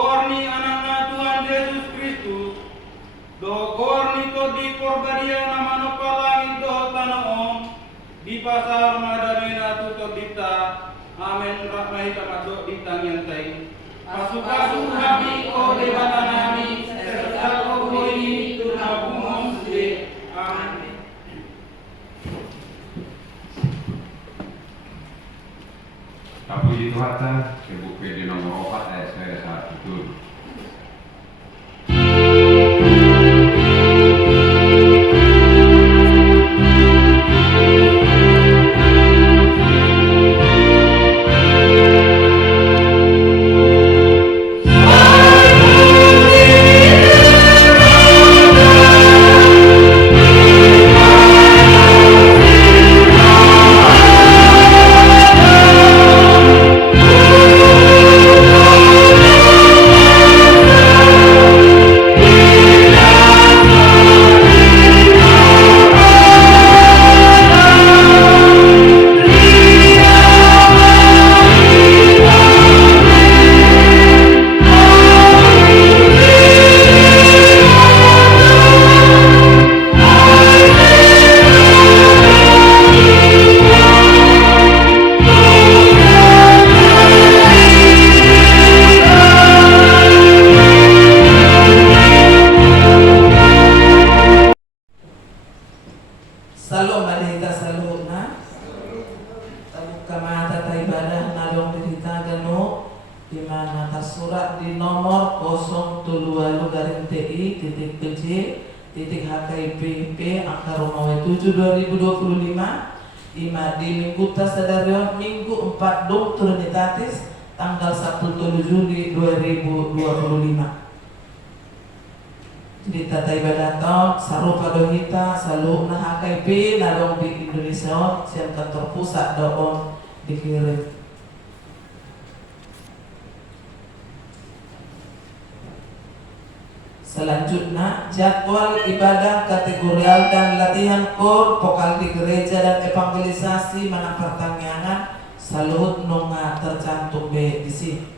korni anakna Tuhan Yesus Kristus, do korni to di porbadia nama no palangin do tanaom, di pasar madamena tuto dita, amen rahmai tamadok ditang yang tay. Pasukasu kami o debata nami, serta ko ini tunabungom sude, amen. Puji Tuhan, buku di nomor 4 ayat saya 1. HKIP angka Romawi 7 2025 ima di Minggu Tasadarion Minggu 4 Dom Trinitatis tanggal 1 Juli 2025. Jadi tata ibadah tahun sarupa dohita selalu nah HKIP nadong di Indonesia siang kantor pusat doon dikirim. Selanjutnya, jadwal ibadah kategorial dan latihan kor, vokal di gereja dan evangelisasi mana pertanyaan salut nunga tercantum di sini.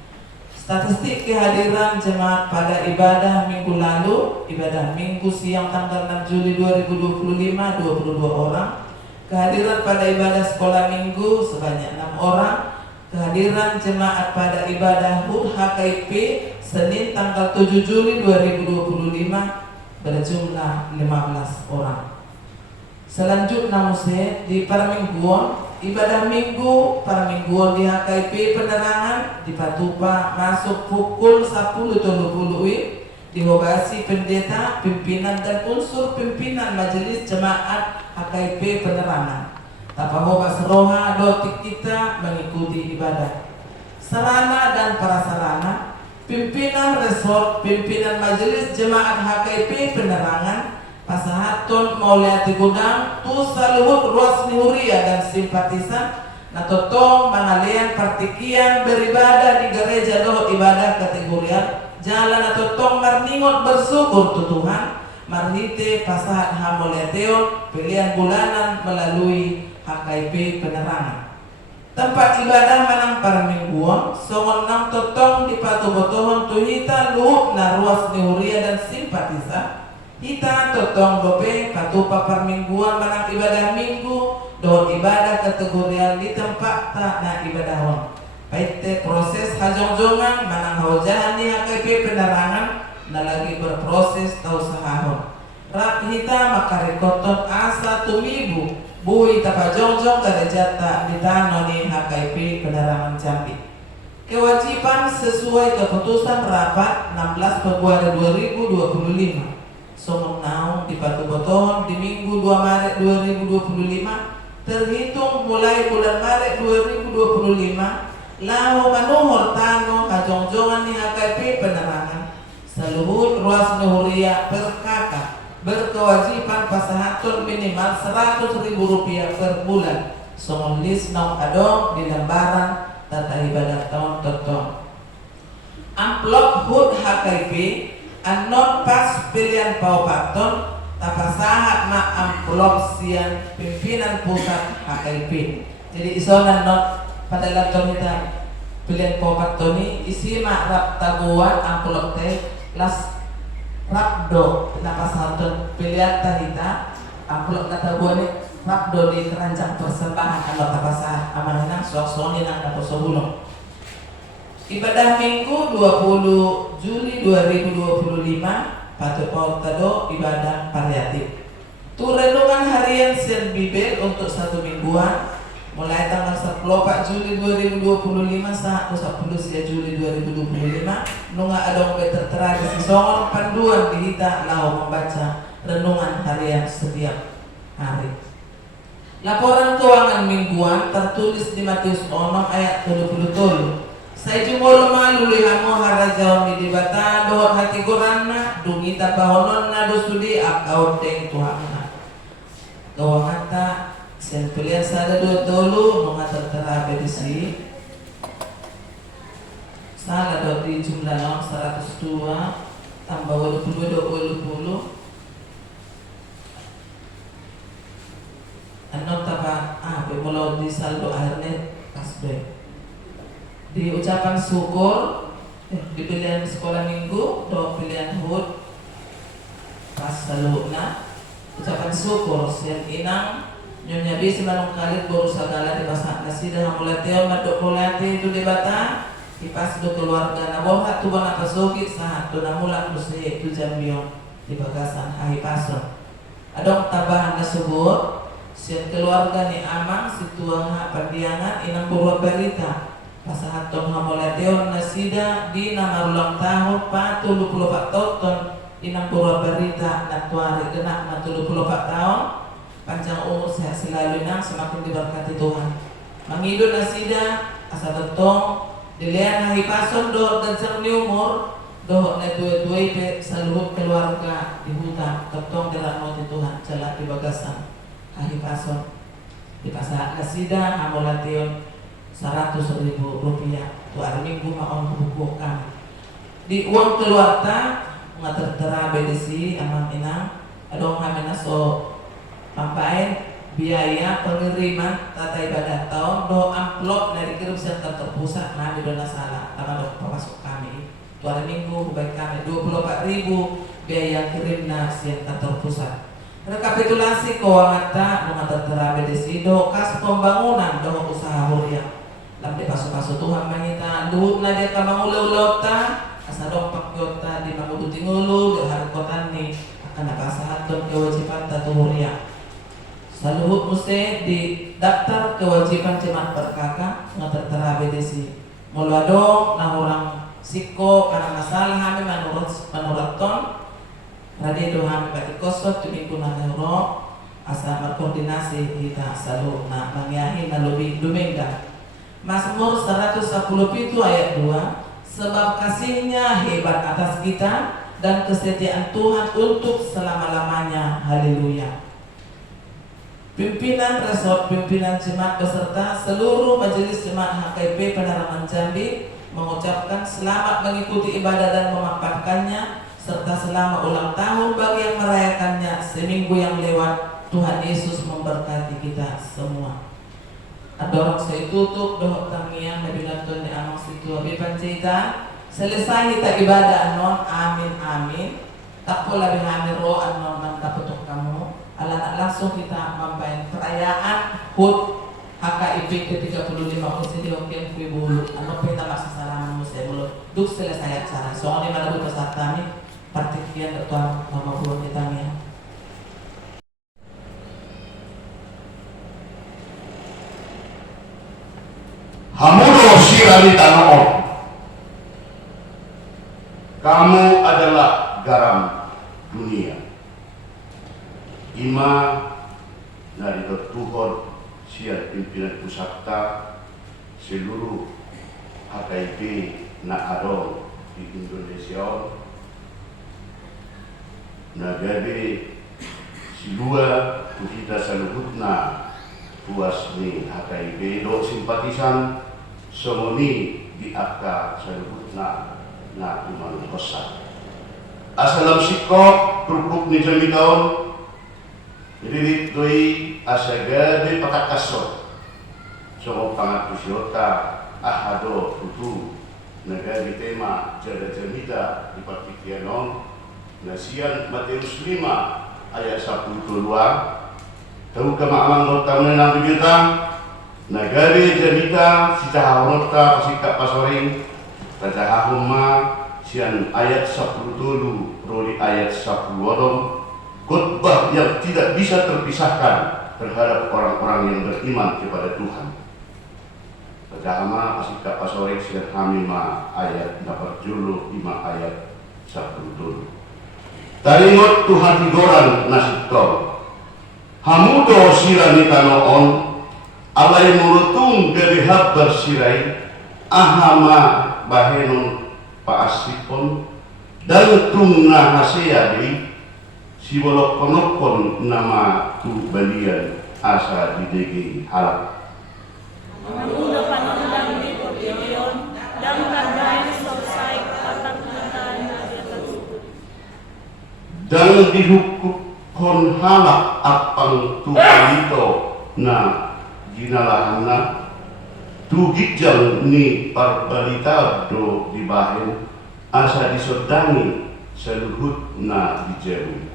Statistik kehadiran jemaat pada ibadah minggu lalu, ibadah minggu siang tanggal 6 Juli 2025 22 orang. Kehadiran pada ibadah sekolah minggu sebanyak 6 orang. Kehadiran jemaat pada ibadah HUT HKIP Senin tanggal 7 Juli 2025 berjumlah 15 orang. Selanjutnya di Parmingguon, ibadah minggu Parmingguon di HKIP Penerangan di Patupa masuk pukul 10.30 dihobasi pendeta, pimpinan dan unsur pimpinan majelis jemaat HKIP Penerangan. Tapahobas roha dotik kita mengikuti ibadah. Sarana dan prasarana, pimpinan resort, pimpinan majelis jemaat HKIP Penerangan, pasahaton mauliati gudang, tusa luhut ruas nihuria dan simpatisan, natotong mangalian partikian beribadah di gereja doh ibadah kategorial, jalan natotong marningot bersyukur tu Tuhan, marhite pasahat hamoleteon, pilihan bulanan melalui HKIP Penerangan. Tempat ibadah manang Parmingguon, songon nang totong di patubotohon tuhita luhut na ruas nihuria dan simpatisan. Kita totong dope patupa Parmingguon manang ibadah minggu doon ibadah kategorial di tempat tak na ibadahon. Paite proses hajong-jongan manang haujahan di HKIP Penerangan na lagi berproses tau sahahon. Rak hita makarikoton asa tumibu bui tapajong-jong garejata di tano ni HKIP Penerangan Jambi. Kewajiban sesuai keputusan rapat 16 Februari 2025. Somong naung di Patubotohon di Minggu 2 Maret 2025 terhitung mulai bulan Maret 2025 lahu manuhur tano kajongjongan ni HKIP Penerangan seluhur ruas nuhuria perkaka berkewajiban pasahatun minimal Rp100.000 per bulan. Somong list nong adong di lembaran tata ibadah tahun totong. Amplop HUT HKIP anon pas pilihan paupaton tapasahat ma amplop sian pimpinan pusat HKIP. Jadi isonan not pada laptop kita pilihan popat Tony isi mak rap taguan amplop teh las rapdo napasaton pilihan tahita amplop taguan ni rapdo di keranjang persembahan alo tapasa amanang suasoni nang naposobulong. Ibadah Minggu 20 Juli 2025 patut pautado ibadah paliatif. Tu renungan harian Sian Bibel untuk 1 mingguan mulai tanggal 14 Juli 2025 sampai 10 Juli 2025 nunga adong tertera di sisongon panduan dihita lau membaca renungan harian setiap hari. Laporan keuangan mingguan tertulis di Matius 6 ayat 27. Saya jumol malu lihamu harajaon di dibata dohot hati korana dungita bahonon na dosudi akau deng Tuhanna. Keuangan tak sen pilihan sada dua dulu nunga tertera bedisi. Salah dot di jumlah non 102 tambah 20 Ano tapa bemulau di saldo akhirnya kasbe. Di ucapan syukur di pilihan sekolah minggu do pilihan hud pas saluna ucapan syukur siang inang nyonya bisi manung kalit baru sagala di pasak nasi dah mulai teo madok polati itu di bata ipas do keluarga nabong hatu bana pasogit sahat do namulan kusi itu jambion di bagasan ahi pason adong tabahan nasubur siang keluarga ni amang situang pandiangan inang burwa berita pasahat tong hamolateo nasida di nama ulang tahun 34 tahun inang burwa berita natuari genak na 34 tahun panjang umur sehat selalu nang semakin diberkati Tuhan. Mangidul nasida asa tentong dilian hari pason do dan ni umur do na dua-dua pe seluruh keluarga di hutan tentong dirano di Tuhan celah di bagasan hari pason di pasar nasida hamolateo 100.000 rupiah tu hari minggu maon buku kami di uang keluarga tertera bedesi amang inang adong kami naso pampain biaya pengiriman tata ibadah tahun do amplop dari kirim serta terpusat nah di dona salah karena do masuk kami tu hari minggu baik kami 24.000 biaya kirim serta terpusat. Rekapitulasi keuangan tak tertera bedesi do kas pembangunan do usaha huriah lam di pasu-pasu Tuhan mangita duhut na dia kamang ulau-ulau ta asa dompak yota di mamuduti ngulu di harkotan ni akan napasahaton kewajiban tatuhuria saluhut muse di daftar kewajiban cemat berkaka nga tertera bedesi mulado na orang siko karena masalah kami menurut ton radi dohan bati kosot tumingku na neuro asa berkoordinasi kita salu na mangyahin na lebih dumingga. Mazmur 110 ayat 2 sebab kasihnya hebat atas kita dan kesetiaan Tuhan untuk selama-lamanya. Haleluya. Pimpinan resort, pimpinan jemaat beserta seluruh majelis jemaat HKIP Penerangan Jambi mengucapkan selamat mengikuti ibadah dan memakamkannya serta selamat ulang tahun bagi yang merayakannya seminggu yang lewat. Tuhan Yesus memberkati kita semua. Adorong saya tutup doa tangian Nabi Nantun di amang situ abi pancita selesai kita ibadah non amin amin tak pula amin roh non man kaputok kamu ala langsung kita mampain perayaan HUT HKIP ke-35 Konsili Hokian Kui Bulu ano kita maksasalaman mo sa mulut duk selesai acara soalnya malabu pasat kami partikian atau nama bulan kita Hamulo sirali tanoon. Kamu adalah garam dunia. Ima dari Tuhan siap pimpinan pusaka seluruh HKIP na adong di Indonesia. Na jadi silua kita saluhutna puas ni HKIP do simpatisan somoni di akka saluhutna na umang kosa. Asalam sikop turpuk ni jami taon dirilit doi asagade patakasot so pangat pusyota ahado tutu negari tema jada jamita di partikianon nasian Matius 5 ayat 10 keluar tahu kemaaman kota menang bibirta negari jamita sita honota pasika pasoring tajahahuma sian ayat 10 dulu roli ayat 10 wadon khotbah yang tidak bisa terpisahkan terhadap orang-orang yang beriman kepada Tuhan. Tajahama pasika pasoring sian hamima ayat dapat julu 5 ayat 10 dulu taringot Tuhan tigoran nasib tol hamudo sirani tanoon alai murutung dari habar sirai ahama bahenon paasipon dan tungna haseadi sibolok konokon nama tu balian asa didegi halak Mengunda panandang di pavilion dan tandai selesai patang kataan tersebut. dan dihukum halak apang tu palito na ginalahanna tu gijang ni parbalita do dibahen asa disodangi seluhut na dijeru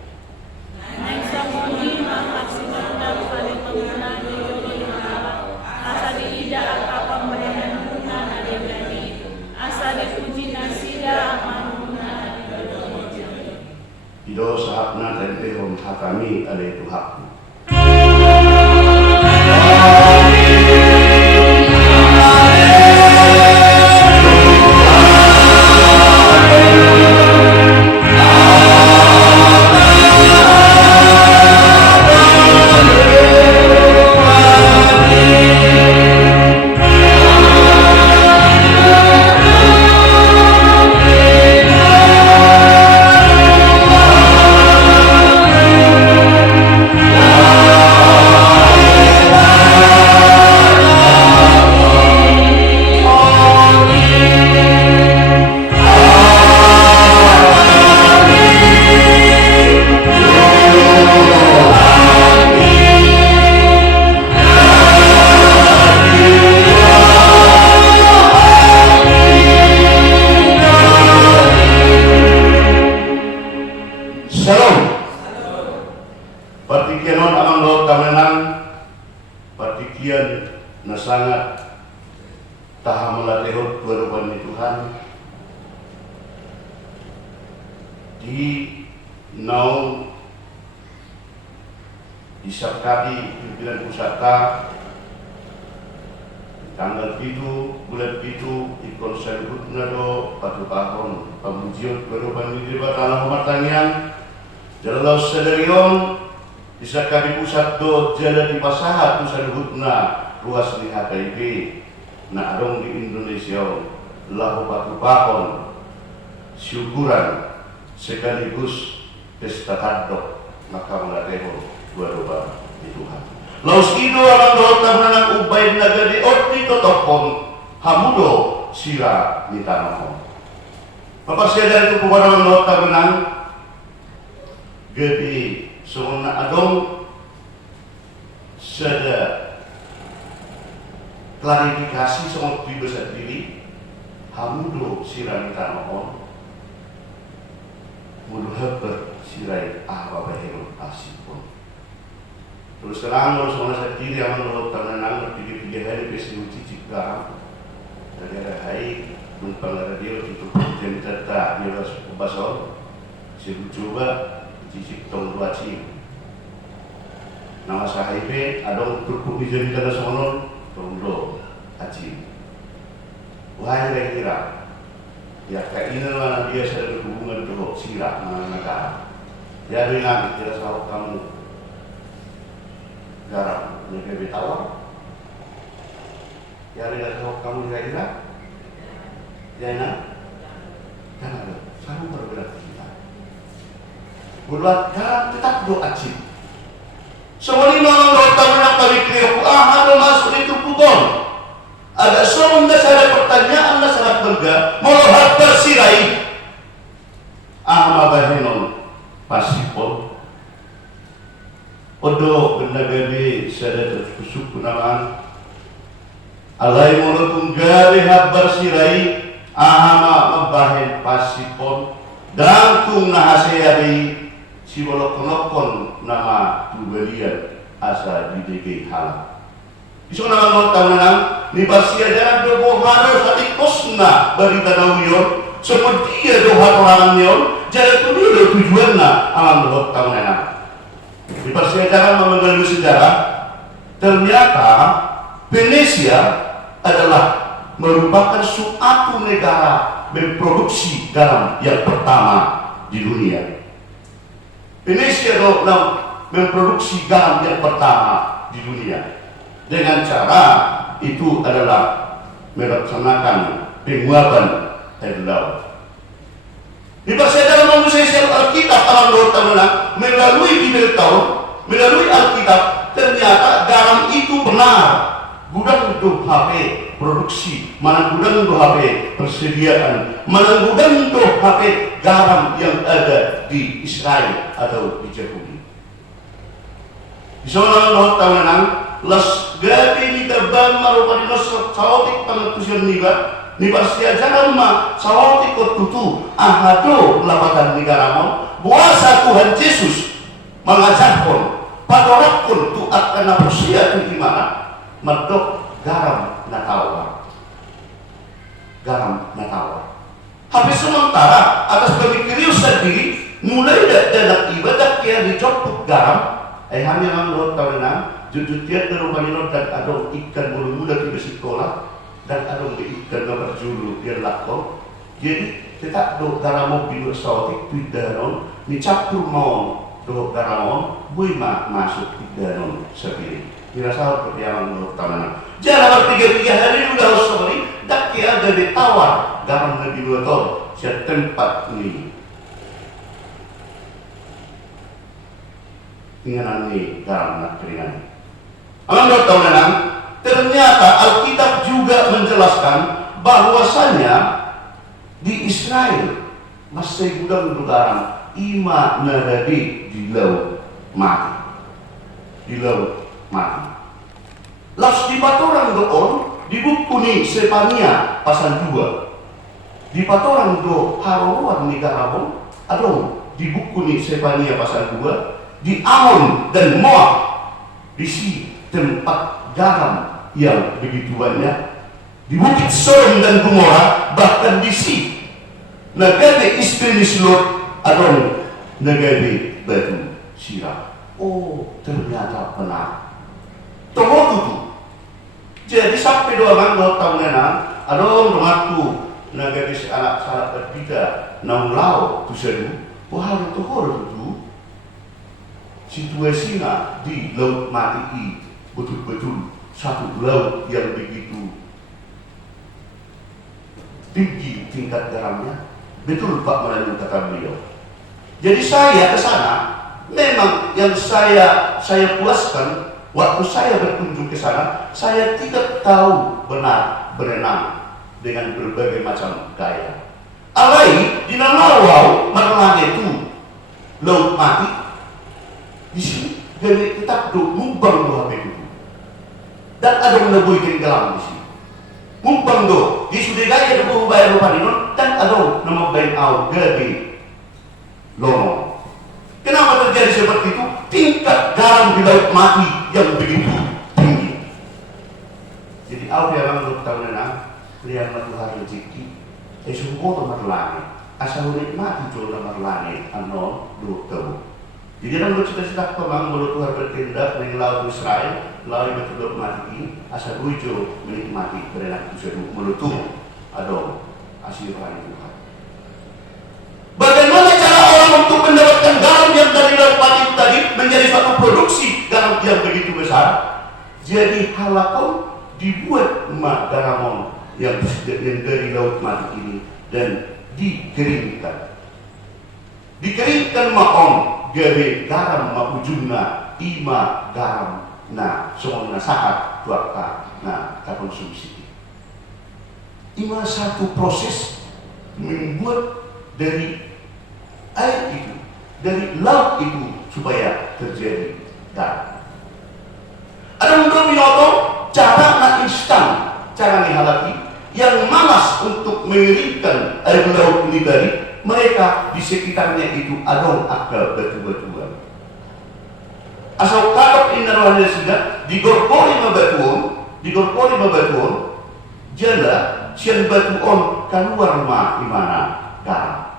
Neng samuni mangkaksinan dan paling pengguna di yuri mahala. Asa diida akapang berenang adegani. Asa dipuji nasida amanuna adegani. Ido sahapna dan tehom hakami alai Tuhanku. Partikianon amang lo kamenang partikian na sangat taha melatihot kerupan ni Tuhan di naung disakati pimpinan pusaka tanggal 7 bulan 7 ikon seribut nado patu tahun pemujian kerupan ni di tanah pertanian jalan sederion disakati pusat do jalan di pasahat tusan hutna ruas di HKIP na adong di Indonesia lahu batu pakon syukuran sekaligus pesta kadok maka melateho dua doba di Tuhan laus ido alang dota menang ubay naga di orti totopon hamudo sira di tanahon papasya dari itu kepada dota menang gede sumuna adong sada klarifikasi sama pribesar diri hamudo sirani tanahon mudu hebat sirai apa bahero asipun terus terang harus mengasah diri yang menurut tanah pikir-pikir hari pesi uji jika ada hai numpang radio itu jadi tata dia harus basol saya coba cicik tong ruaci nama sahibe adong turku jadi tanda sonon tongdo aci wahai kira ya kainan mana dia sedang berhubungan dengan sirak mana negara ya bilang tidak tahu kamu garam lebih tawar ya tidak tahu kamu kira ya nak jangan sama berbeda kita buat garam tetap doa cip semua lima orang tahu kami kira ada masuk itu pukul ada semua ada pertanyaan sangat berga melihat tersirai bahinon pasipon odo benda gede sada terkusuk gunakan Alai mulutung gari habar sirai ahama mabahen pasipon dangtung nahaseyabi sibolok-lokon nama tubalian asa dideke halang. Iso na mga tawanan ni Basia jarak do boharo sa ikosna barita dawiyon seperti do hatorangan niyon jarak tu do tujuan na ang mga tawanan. Di Basia jarak mengenal sejarah ternyata Venesia adalah merupakan suatu negara memproduksi garam yang pertama di dunia. Venesia adalah memproduksi garam yang pertama di dunia. Dengan cara itu adalah melaksanakan penguapan air laut. Dibaca dalam mengusahakan Alkitab alam laut tahunan melalui Bibel tahun, melalui Alkitab ternyata garam itu benar. Gudang do HP produksi, mana gudang do HP persediaan, mana gudang do HP garam yang ada di Israel atau di Yahudi. Di sana laut tahunan las gabi ni tabang marupa di nos saotik pangetusian ni Basia jangan ma saotik ko tutu ahado lapatan ni garamon buasa Tuhan Yesus mengajarkan padorakun tu akan napusia tu dimana medok garam natawa habis sementara atas pemikirius sendiri mulai dari ibadah kia dicopuk garam hanya menurut tahunan jujur tiap terumah dan ada ikan bulu muda di sekolah dan ada ikan nomor julu dia lakon jadi kita do garamon bilu saotik pidanon ni campur mau do garamon buima masuk pidanon sendiri dirasa pertiangan menurut tahunan jangan tiga hari udah sorry dak kia ada ditawar garam lebih dua tahun setempat ini inganan ni garam nak keringan. Menurut tahunan ternyata Alkitab juga menjelaskan bahwasanya di Israel masih gudang garam ima naradi di laut mati. Las di Patorang doon di buku ni Sepania pasal 2 di Patorang do haruan ni Garabon adong di buku ni Sepania pasal 2 di Amon dan Moab di sini tempat garam yang begitu banyak di Bukit Sodom dan Gomora bahkan di sini negara istri Lot atau negara batu sirah. Oh ternyata benar. Tunggu tutu. Jadi sampai doa mangga tahunan adong rumahku negara anak salat berbeda nang lau tu seru. Wah itu hor tu situasinya di laut mati betul-betul satu laut yang begitu tinggi tingkat garamnya. Betul Pak Melayu kata beliau. Jadi saya ke sana memang yang saya puaskan waktu saya berkunjung ke sana, saya tidak tahu benar berenang dengan berbagai macam gaya. Alai di Nalawau merenang itu laut mati di sini gede tetap mumpang doa begitu. Dan ada yang lebih tenggelam di sini. Mumpang do, di sudah gaya do bayar lupa dinon dan ada nama baik au gede lono. Kenapa terjadi seperti itu? Tingkat garam di laut mati yang begitu tinggi. Jadi au dia orang tahunan lihat Tuhan rezeki. Semua nomor langit. Asal nikmati jual nomor langit ano do tahu. Jadi dalam cita-cita pemang mulut Tuhan bertindak di laut Israel, laut betul mati, asal ujo menikmati berenak itu mulut Tuhan, ada hasil hari Tuhan. Bagaimana cara orang untuk mendapatkan garam yang dari laut mati itu tadi menjadi suatu produksi garam yang begitu besar? Jadi halakon dibuat garamon yang dari laut mati ini dan dikeringkan. Dikeringkan maon gede garam ujungna ima garam na semuanya saat tuaka na konsumsi. Ima satu proses membuat dari air itu, dari laut itu supaya terjadi garam. Ada untuk binoto cara na instan halaki yang malas untuk mengirimkan air laut ini tadi, mereka di sekitarnya itu adong akal batu-batuan. Asal kakap inarwahnya sudah digorkori mabatuon, janda sian batuon keluar imana garam.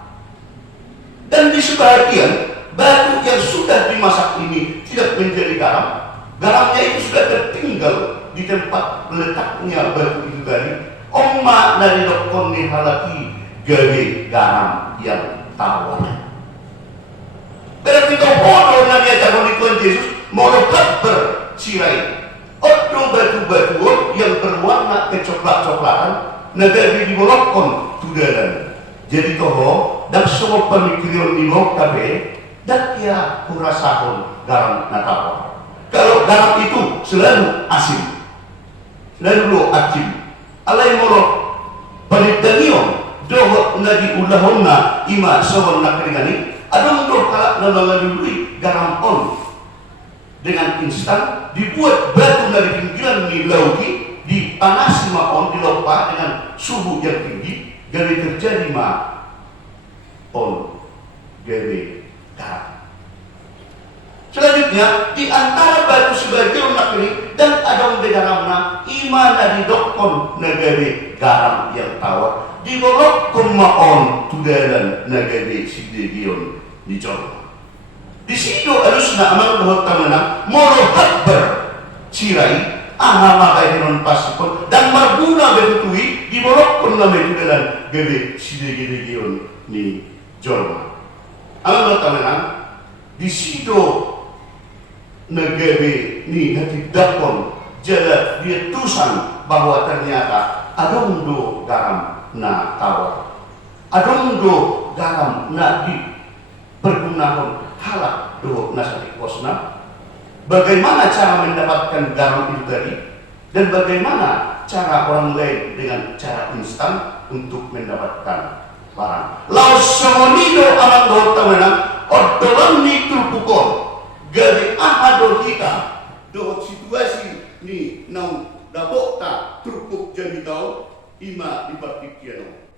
Dan di sebagian batu yang sudah dimasak ini tidak menjadi garam, garamnya itu sudah tertinggal di tempat letaknya batu itu tadi. Omma dari dokon ni halaki gawe garam yang tawar. Berarti kau bodoh Nabi ajaran Tuhan Yesus mau bersirai. Odo batu-batu yang berwarna kecoklat-coklatan nagawi dibolokon tudalan. Jadi toho dan semua pemikiran di kabe dan kia kurasahon garam natawa. Kalau garam itu selalu asin, selalu acim. Alai moro panitanion doh nadi ulahonna ima sawon nakringani adong doh kalak nalangalului garam on dengan instan dibuat batu dari pinggiran ni lauti dipanasi maon dilopa dengan suhu yang tinggi gawe terjadi on gawe garam. Selanjutnya di antara batu sebagian nakri dan adong begaramna imana di dokon nagawe garam yang tawar dibolok maon tudalan nagawe sidegion di jong. Di situ harusnya amal bahwa tamanang moro hakbar cirai ahama kainon pasipon dan marguna betutui dibolok nagawe tudalan gawe sidegion ni jong. Amal bahwa tamanang di situ nagawe ni hati dakon jala dia tusan bahwa ternyata adong do garam na tawar, adong do garam na dipergunakan halak do nasati kosna. Bagaimana cara mendapatkan garam itu tadi dan bagaimana cara orang lain dengan cara instan untuk mendapatkan barang. Laos semonido anak do tamanang odolan ni tulpukon gawe ahado kita do situasi ni nau dabokta trupuk jadi tau ima di partikiano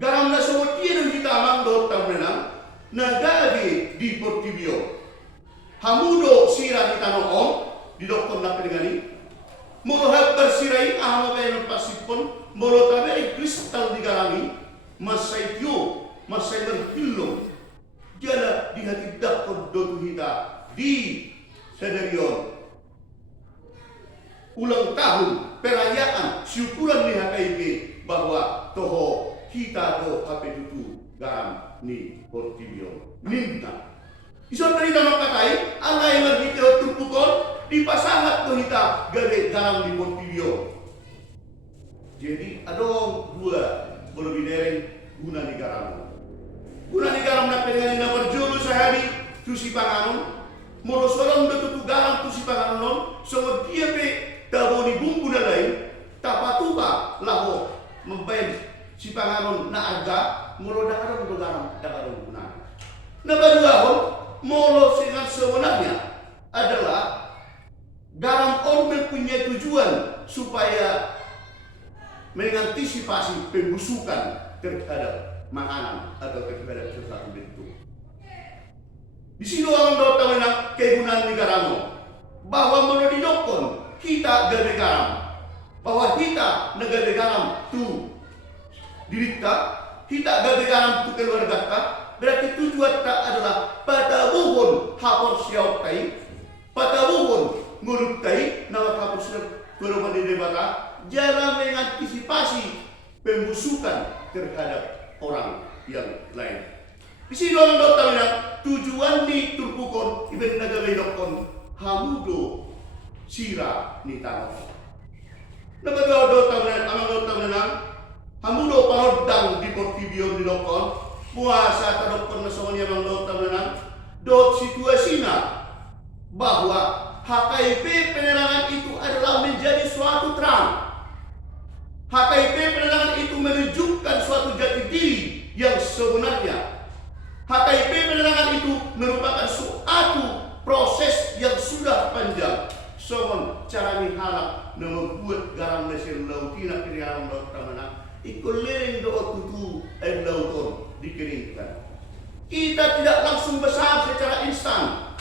garam na semua tiada kita amang do tamena nagawe di portibio hamudo sira kita noong di doktor na peningani molo habar sirai ahama bayan pasipon molo taberi kristal di garami masai tio masai berhilong jala di hati dakon do kita di Sederion ulang tahun perayaan syukuran ni HKIP bahwa toho kita do HP itu garam ni Portibio minta ison dari nama katai Allah yang berhitau turpukon di pasangat to hita gawe garam di Portibio. Jadi adong dua boleh bidereng guna ni garam na pengen na berjulu sehari tu si panganon moro sorong betutu garam tu si panganon so dia pe tabo ni bumbu na lain tapatuka laho membain si panganon na arga moro dakaron do garam dakaron guna na baduahon moro singat sebenarnya adalah garam on mempunyai tujuan supaya mengantisipasi pembusukan terhadap makanan atau terhadap sesuatu bentuk. Di sini orang tahu kegunaan negaramu bahwa menurut dokon kita gawe garam, bahwa kita negara garam tu dirita, kita gawe garam tu keluarga kita, berarti tujuan kita adalah pada buhun hapor siau kai, pada buhun ngurut kai, nama hapor siau berupa di debata, jangan mengantisipasi pembusukan terhadap orang yang lain. Di sini orang tahu tujuan ni turpukon iben nagawe dokon hamudo sira ni tanah. Nagawe do tahu hamudo parodang di Portibio di dokon puasa tadokon na somanya mang do tahu do situasinya bahwa HKIP penerangan itu adalah menjadi suatu terang. HKIP penerangan itu menunjukkan suatu jati diri yang sebenarnya. HKIP penerangan itu merupakan suatu proses yang sudah panjang. Somon cara ni halak na membuat garam nasir lautina kini alam laut tamana ikut lereng doa tutu air lauton dikeringkan. Kita tidak langsung besar secara instan.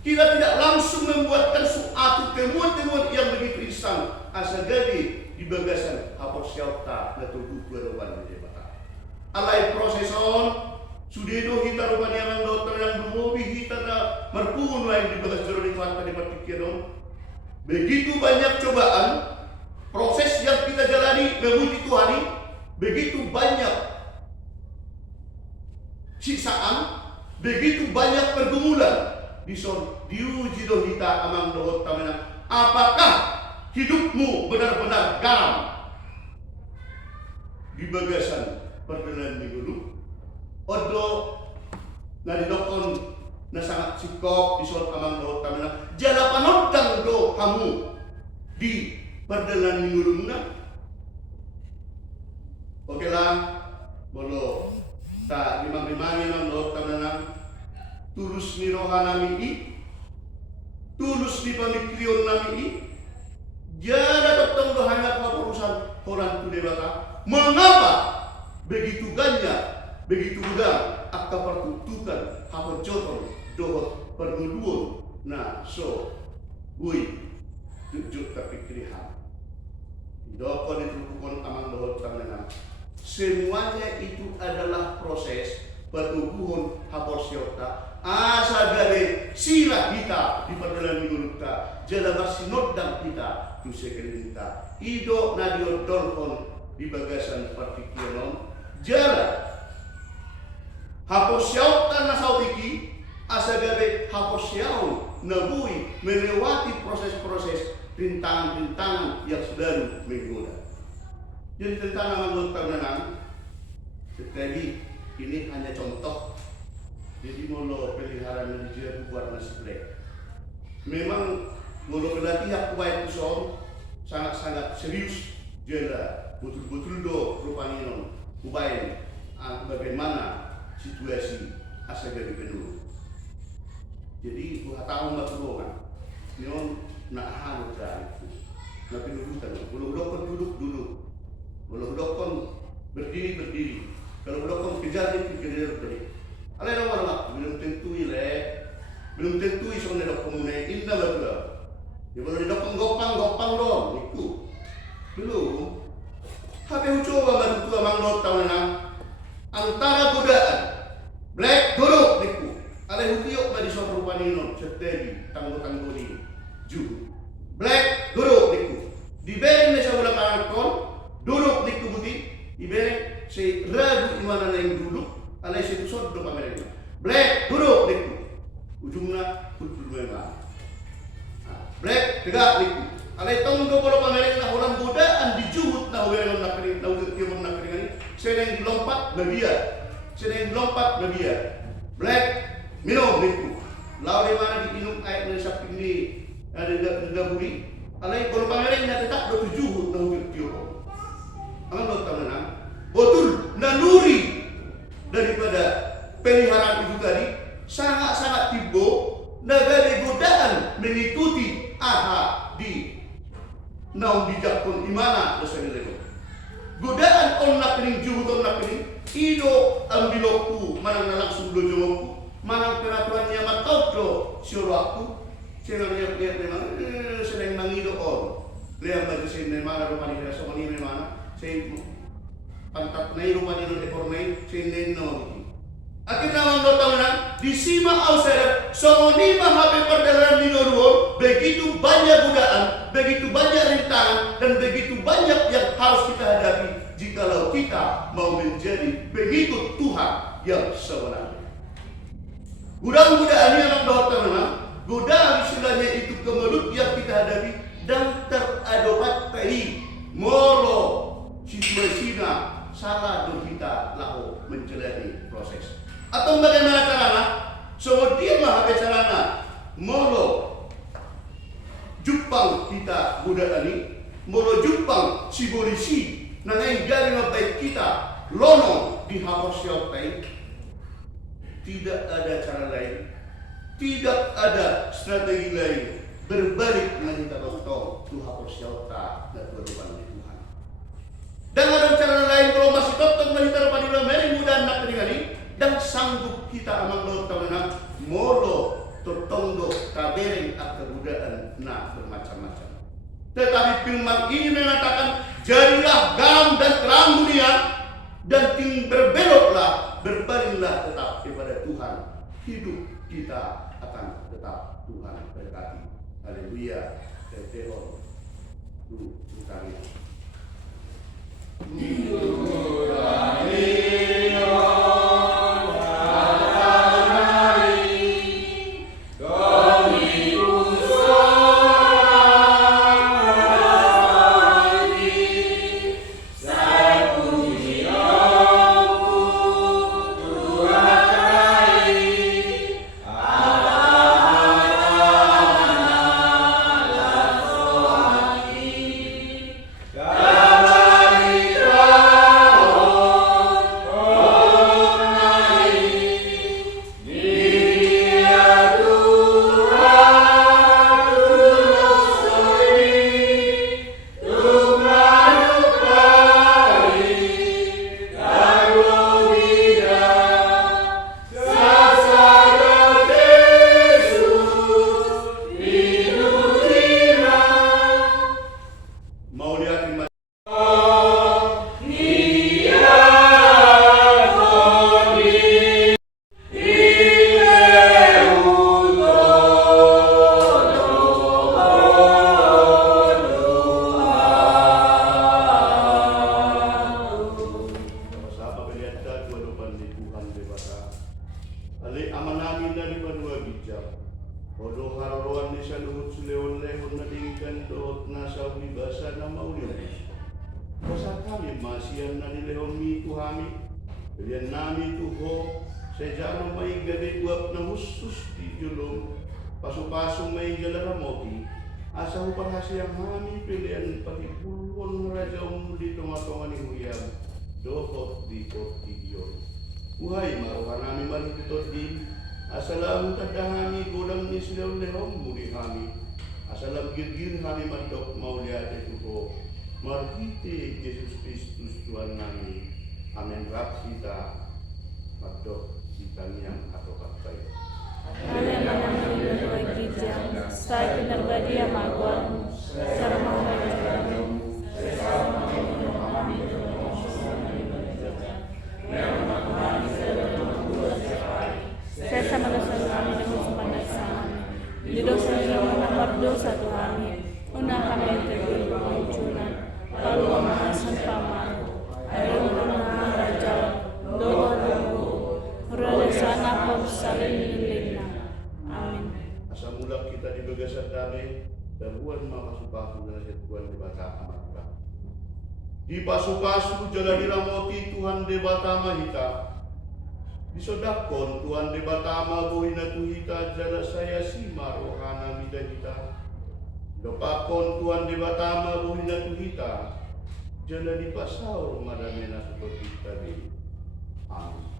Kita tidak langsung membuatkan suatu temuan-temuan yang begitu instan. Asal jadi di bagasan hapus syauta na tubuh berupan di mata. Alai proseson sudedo kita rupanya yang dokter yang dulu kita na merpun lain di bagas jero di kota di patikiron. Begitu banyak cobaan, proses yang kita jalani memuji Tuhan ini, begitu banyak siksaan, begitu banyak pergumulan. Diuji doh kita amang doh tamena. Apakah hidupmu benar-benar garam di bagasan perkenalan minggu dulu? Odo nadi dokon na sangat sikok di soal amang doh tamena. Jala panodang do kamu di perkenalan minggu dulu na. Oke lah, bolo tak limang-limangin amang doh tamena. Tulus ni rohana nami, tulus di pemikiran nami, jada datang dohanya urusan orang tu debata. Mengapa begitu ganja, begitu mudah akka pertutukan hapon joton dohot pernuduan. Nah, so bui tujuh kepikirihan. Dokon itu pun amang dohot tangan. Semuanya itu adalah proses pertumbuhan hapon syota. Asa dari sila kita di perjalanan minggu kita, jala bersinodang kita, tu sekali kita. Ido nadio dolpon di bagasan partikion, jala haposyau tanah sautiki, asa dari haposyau nabui melewati proses-proses rintangan-rintangan yang sudah menggoda. Jadi tentang anggota menang, tetapi ini hanya contoh. Jadi molo peliharaan manajer buat nasi black. Memang molo berlatih aku baik tuson sangat-sangat serius jela betul-betul do rupanya non ubain bagaimana situasi asa dari kedua. Jadi buat tahu maturongan non nak hal itu nak pendudukan belum dokon duduk belum dokon berdiri kalau dokon kejar tadi. Alai nomor lah, belum tentu sebenarnya dokumennya indah betul. Ya baru di gopang dong, itu belum. Habis coba bantu amang dot tahun antara godaan, black dorok itu. Alai hutiok badi soal rupa nino, setegi tanggo ni, ju. Black dorok itu. Di beren desa bola karakon, dorok itu buti, di beren si ragu imana yang duduk. Alai situ sodo pamerenya. Black buruk niku. Ujungna kudu memang. Black tegak niku. Alai tonggo polo pamerenya orang godaan dijuhut na welang nakring na ugut kimun nakring ani. Seneng lompat bebiar. Black minum niku. Lau di mana diinum air dari saping ni ada buri. Alai polo pamerenya tetap do tujuhut na ugut kimun. Aman do tanan. Betul naluri daripada peliharaan itu tadi sangat-sangat tiba naga godaan mengikuti aha di naung bijak pun imana dosa nilai godaan on nakring juhut on nakring ido ambiloku manang na langsung dojongku manang peraturannya matodro siolo aku senang lihat memang senang mangido on lihat baju senang mana rumah di desa mani mana senang pantat nai rumah di ekor nai senen no. Akhirnya orang tahunan disima ausera somoni mahabe perjalanan di luar begitu banyak godaan, begitu banyak rintangan dan begitu banyak yang harus kita hadapi jikalau kita mau menjadi pengikut Tuhan yang sebenarnya. Godaan yang tahunan, godaan istilahnya itu kemelut yang kita hadapi dan teradopati molo situasinya salah do kita lahu menjalani proses. Atau bagaimana caranya? So dia maha caranya molo jupang kita budaya ini, molo jupang si polisi nangai jari baik kita lono di hapus yotai. Tidak ada cara lain, tidak ada strategi lain berbalik menita doktor Tuhan persyauta dan kehidupan di Tuhan. Dan ada cara lain kalau masih doktor menita pada dalam meri muda nak tinggali dan sanggup kita amang doktor nak molo tertondo kabering atau kebudayaan nak bermacam-macam. Tetapi firman ini mengatakan jadilah garam dan terang dunia dan berbeloklah berbalinglah tetap kepada Tuhan. Hidup kita akan tetap Tuhan berkati. Haleluya. Tertehon. Dulu kami. Pasupasong may galaramo asa upang hasiyang mami pilihan pati pulwon raja umuli tumatongan ni Huyam dohot di Diyon. Uhay maruhan namin maripitot din asalam tadahami gulang ni silaw lehom muli kami asalam girgir kami maridok mauliate tuho marhite Yesus Kristus Tuhan kami. Amin. Rapsita madok kita niyang atau katkay. Saya benar-benar maguan, secara saya sama dosa kami dengan sepanjang sana. Di dosa yang menambah dosa kami, undang kami terjun kemunculan, lalu memahasan paman, ada mengenal raja, doa doa, rada sana kau saling lilina. Amin. Asa mulak kita di bagasan damai, daruan mapasupasu na siya Tuhan di bata amat. Di pasu-pasu jalan diramoti Tuhan di bata mahita. Di sodakon Tuhan di bata mabuhin na tuhita jala saya si marohana midahita. Dopakon Tuhan di bata mabuhin na tuhita jala di pasaur madami na sutot kita di. Amin.